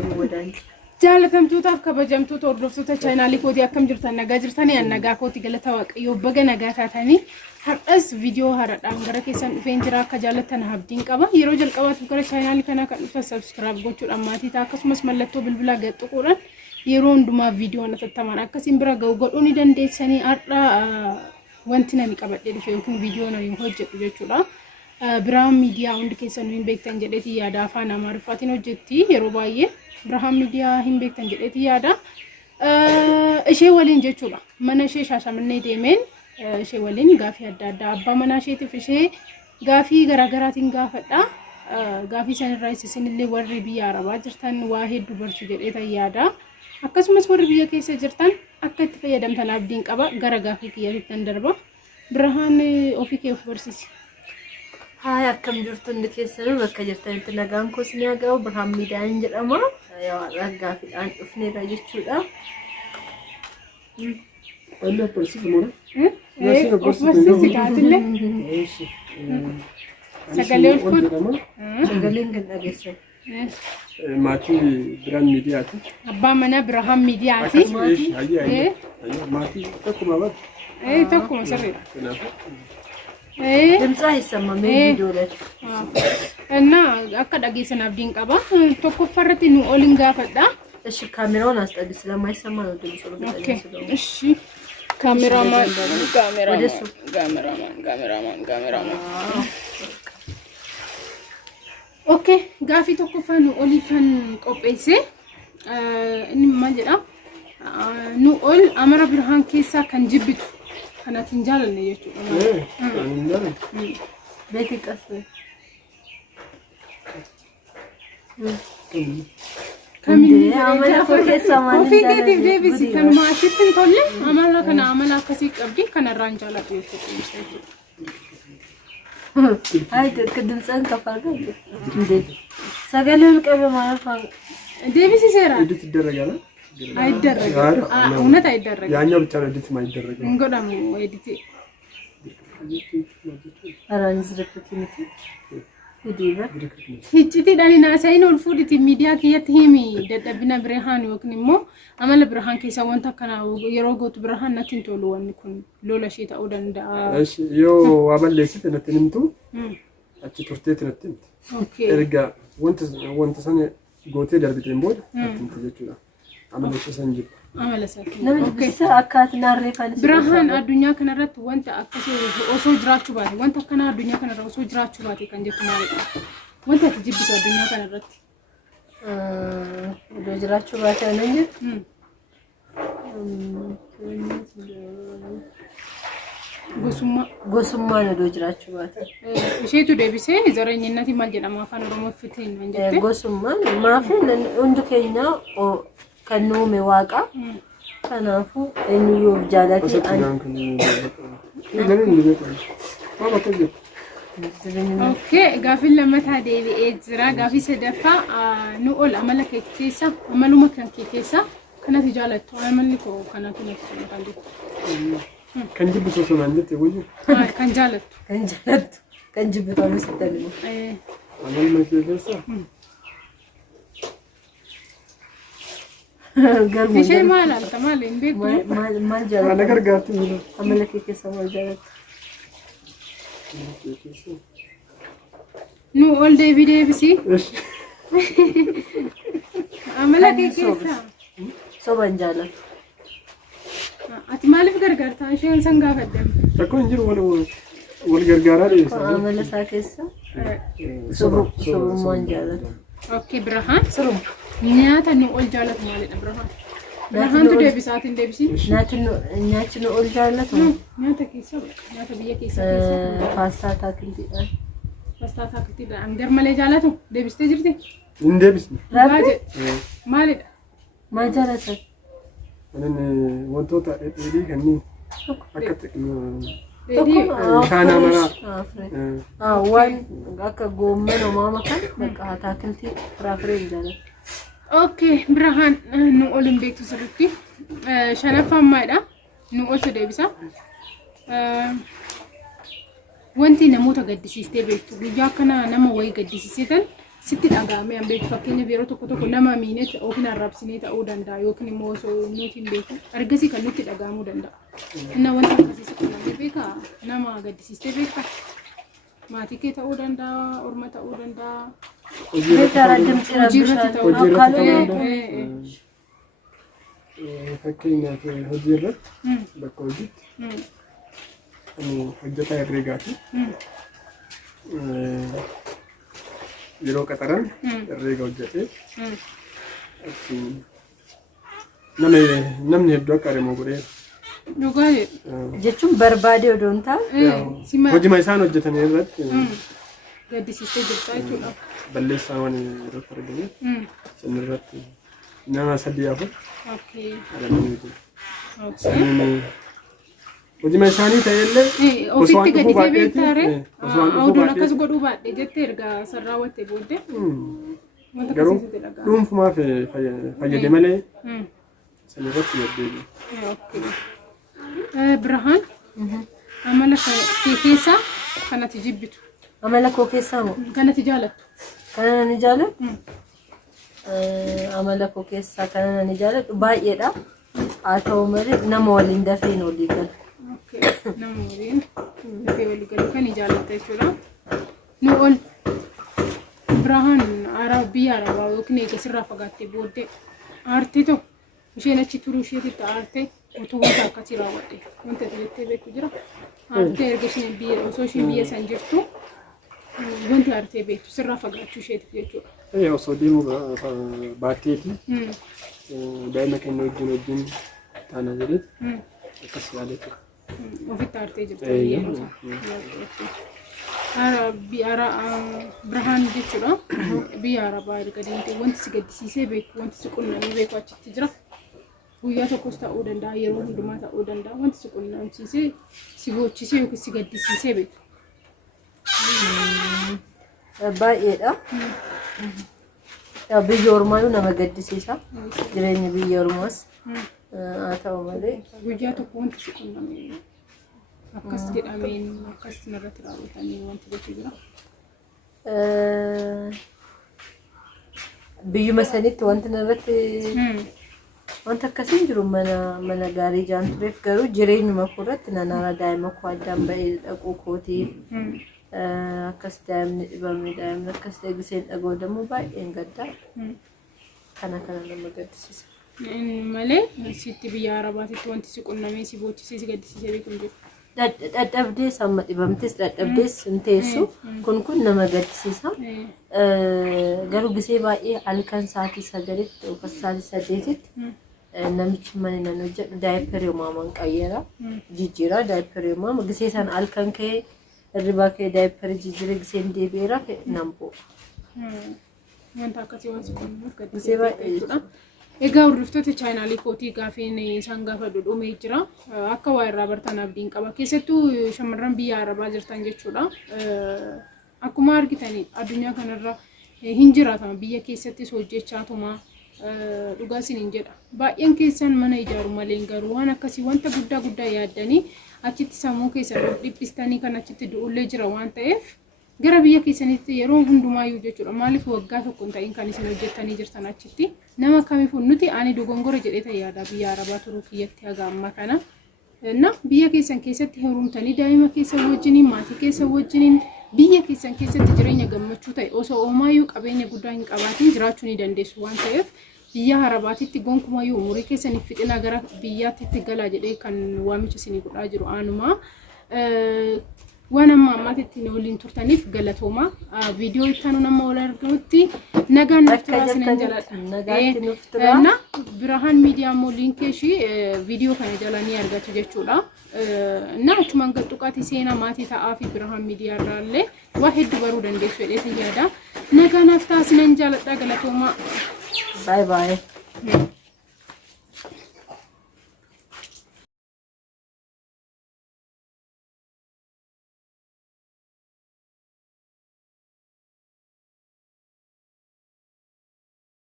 دبي وداني جالتمتوتاف كبجمتوت وردفتوتا channel كودي أكم جرتان نجا جرتاني أن نجا كوتي قلتها وق يوبجا نجا تاتني هرأس فيديو هرأ أنغرا كيسان فين جرا كجالتنا هبدين كبا يروجل كبا تقول channel كنا كنفس سبسكرايب قوتشور أماتي تاكس مسملتو بالبلا جت تقولن يرون دوما فيديو نتتمر أكسين برا جوجل أني دندي سني أرا وانتنا نكبت دي في يمكن فيديو نيوم هجت جتشورا برام ميديا عند كيسان وين بيكتن جلتي يا دافع نمارفاتينو جتي يروبايه برهام ميديا هم بيكتن جلتي يادا إشي ولين جتشولا منا شيء شاشة مني ديمين إشي ولين غافي أدادا أبا منا شيء تفشي غافي غراغراتين غافتا غافي سن الرئيس سن اللي ورّي بيا ربا جرتان واحد دوبرشو جلتا يادا أكسمس ورّي بيا كيسة جرتان أكت في يدم تنابدين كبا غراغافي كيا جرتان دربا برهان أوفي كيف برسيس هاي أكم جرتن كيسنو بس جرتن تناقام كوسنيا جو برهم ميدان جرأما يا رجع في الآن أفني راجع شولا أنا برسيف مورا إيه برسيف كاتله سكالين فود سكالين كن أجسر ماتي بران ميدياتي أبا منا برهام ميدياتي إيه ماتي تكو ما إيه تكو سرير دمساه يسمى من فيديو أنا أكاد أجي سنابدين كابا توكو فرتي نو أولينغا فدا إيش الكاميرا ناس تسلم ما يسمى لو تبي أوكي إيش كاميرامان أوكي غافي توكو فانو أوليفان كوبيسي إني ما جرا نو أول أمر برهان كيسا كان جبتو أنا تنجال اللي يجوا. بيتك أصلي. كمين. عمله فوكس سامان. وفي كده بس كان ما أشوفين كله. عمله كان عمله كسيك أبدي كان الرانجالة بيجوا. هاي كدم سان كفارك. سجلوا كأبي ما يفهم. ديفيس يسيرا. إدت الدرجة أيدرج. هنا تأيدرج. يعني بتشارة إدت ما يدرج. نقول مو إدتي. أرانز ركوتينتي. هديبة. هيجتي داني ناسين والفود تي ميديا كياتهمي دبنا برهان وكنمو عمل برهان كيسا وانتا كنا يروغوت برهان نتين تولو ونكون لولا شيء تأودن دا. إيش يو عمل ليست نتنمتو. أشي ترتيت نتنت. أوكي. إرجع وانت سنة قوتي دربتين بود. نتنت جتولا. عمل ليست سنجيب. عمل ساكن. أوكي. أكاد نعرف عن. برهان الدنيا كنا رت وانتا أكسي أوسو جراتشو باتي وانتا كنا الدنيا كنا رت أوسو جراتشو باتي كان جت ماري. وانتا تجيب بتو الدنيا كنا رت. دوجراتشو باتي أنجي. Gosummaa na doojiraachuu baate. Isheetu deebisee zareenyinati maal jedhama afaan Oromoo fitiin waan jettee. Gosummaan maafi hundi keenya kan nuume waaqa. Kanaafuu eenyuyyuu jaallatee Okay, gaafin lammataa deebi'ee jira. Gaafii sadaffaa nu ol amala kee keessa amaluma kan kee keessa kanatti jaallattu amalli koo kanatti natti kan jettu. Kan jibbitu sun anjette wayyu. Kan jaallattu. Kan jibbitu anis ta'u. Amaluma kee keessa. Ishee maal alta maal hin beektu. Maal jaallattu. Ana gargaarti mila. Amala kee keessa maal jaallattu. Nu ol deebisi. Amala kee keessa. Soban jaallattu. Ati maaliif gargaartaa isheen san gaafadde? Rakkoon jiru wal gargaaraa deemsa. Amala isaa keessa sobummaan jaalatu. Okay, Birhaan. Nyaata nu ol jaalatu maalidha Birhaan? Birhaantu deebisaatiin deebisi. Nyaati nu ol jaalatu. Nyaata keessa nyaata biyya keessa. Paastaa taakiltiidhaan. Paastaa taakiltiidhaan garmalee jaalatu deebistee jirti? Hin deebisne. Maalidha? Maal jaalatan? Ani wantoota dheedhii kanneen akka Kana mana. Waan akka goommana maama kan bakka taakiltii firaafiree jaalatu. Okay, Birhaan nu ol hin beektu sirriitti. Shanaffammaadha. Nu oltu deebisa. Wanti namoota gaddisiistee beektu guyyaa kana nama wayii gaddisiisetan sitti dhaga'ame an beeku fakkeenyaaf yeroo tokko nama miine yookiin arrabsinee ta'uu danda'a yookiin immoo osoo nuti hin beeku argasii kan nutti dhaga'amuu danda'a. Inna wanta akkasii sitti namni beeka nama gaddisiistee beekta maatii kee ta'uu danda'a orma ta'uu danda'a. Hojiirratti ta'uu danda'a. Fakkeenyaaf hojii irratti bakka hojiitti hojjetaa herreegaati. Yeroo qaxaran herreega hojjetee namni hedduu akka ari'amu godheera. Dhugaa jechuun barbaade odoo hin taane hojii isaan hojjetan irratti gaddisiistee jirta jechuudha. Balleessaawwan irratti argame isin irratti nama 3-4 alamanii jiru. Hojii isaanii ta'ellee ofitti gadi beektaare oduun akkas godhuu baadhee jettee erga sarraawwattee booddee garuu dhuunfumaaf fayyade malee isin irratti gaddeebi'e. Birhaan amala kee keessaa kanatti jibbitu. Amala koo keessaa moo kanatti jaalattu? Kana ni jaaladhu. Amala koo keessaa kana ni jaaladhu baay'eedha. Haa ta'u malee nama waliin dafee hin olii galu. Nama waliin dafee olii galu kan jaalatta jechuudha. Nu ol Birhaan biyya Arabaa yookiin eega sirraa fagaattee booddee aartee tokko isheen achi turuu isheetitti aartee utuu wanta akkasii raawwadhe wanta jettee beektu jira. Aartee erga isheen biyya osoo isheen biyya san jirtu wanti aartee beektu sirraa fagaachuu isheetiif jechuudha. Osoo deemuu baatteeti daa'ima keenya wajjin taana jedheet akkas yaadatu. Ofitti aartee jirtu Birhaan jechuudha. Biyya Arabaa erga deemtee wanti si gaddisiisee beeku wanti si qunnamee beeku achitti jira. Guyyaa tokkos ta'uu danda'a yeroo hundumaa ta'uu danda'a wanti si qunnamsiisee si goochisee yookiin si gaddisiisee beeku. Baay'eedha. Biyya ormaa nama gaddisiisa. Jireenya biyya ormaas haa ta'u malee guyyaa tokko wanti si qunnamee akkas jedhameen akkas narratti raawwatanii wanti gochuu jira. Biyyuma sanitti wanti narratti wanta akkasiin jiru mana gaarii jaan tureef garuu jireenyuma koorratti nanaara daa'ima koo addaan ba'ee dhaquu kootiif akkas daa'imni dhibame daa'imni akkas eegiseen dhagoo dammoo baay'een gaddaa kana nama gaddisiisa. Malee sitti biyya Arabaatitti wanti si qunnamee si boochisee si gaddisiisee beeku hin jiru. Dadhabdees amma dhibamtes dadhabdees hin teessu kun nama gaddisiisa. Garuu gisee baay'ee halkan sa'aatii 9tti yookaan sa'aatii 8tti namichi mana nan hojjedhu daayipparii uumamaan qayyeera jijjiira daayipparii uumama gisee san halkan ka'ee irribaa ka'ee daayipparii jijjiira giseen deebi'eera nan bo'u. Wanta akkasii waan si qunnamuuf gaddisiisee baay'ee jechuudha. Egaa hordoftoota chaanaalii kootii gaafiin isaan gaafa dhudhuumee jira. Akka waa irraa bartan abdiin qaba. Keessattuu shamarran biyya Arabaa jirtan jechuudha. Akkuma argitanii addunyaa kanarra hin jiraatama biyya keessattis hojjechaatuma dhugaa isiniin jedha. Baay'een keessan mana ijaaru malee garuu waan akkasii wanta guddaa yaaddanii achitti sammuu keessan dhiphistanii kan achitti du'ullee jira waan ta'eef gara biyya keessanitti yeroo hundumaayyuu jechuudha. Maaliif waggaa tokko hin ta'in kan isin hojjettanii jirtan achitti nama kamiifuu nuti ani dogongora jedhee yaada biyya Arabaa turuu kiyyatti haga amma kana. Na biyya keessan keessatti heerumtanii daa'ima keessan wajjiniin maatii keessan wajjiniin biyya keessan keessatti jireenya gammachuu ta'e osoo oomaayyuu qabeenya guddaa hin qabaatiin jiraachuu ni dandeessu waan ta'eef biyya Arabaatitti gonkumayyuu umurii keessaniif fixina gara biyyaatti galaa jedhee kan waamicha isinii godhaa jiru aanuma. Waan amma ammaatitti waliin turtaniif galatooma. Viidiyoo ittaanu nama wal argamutti nagaan nuuf turaa sinan jaladha. Na Birhaan miidiyaa immoo liinkii ishii viidiyoo kana jala ni argatu jechuudha. Na achumaan gadhuqaati seenaa maatii ta'aa fi Birhaan miidiyaa irraallee waa hedduu baruu dandeessu jedhee yaada. Nagaa naaf ta'a sinan jaladha galatooma. Bye bye.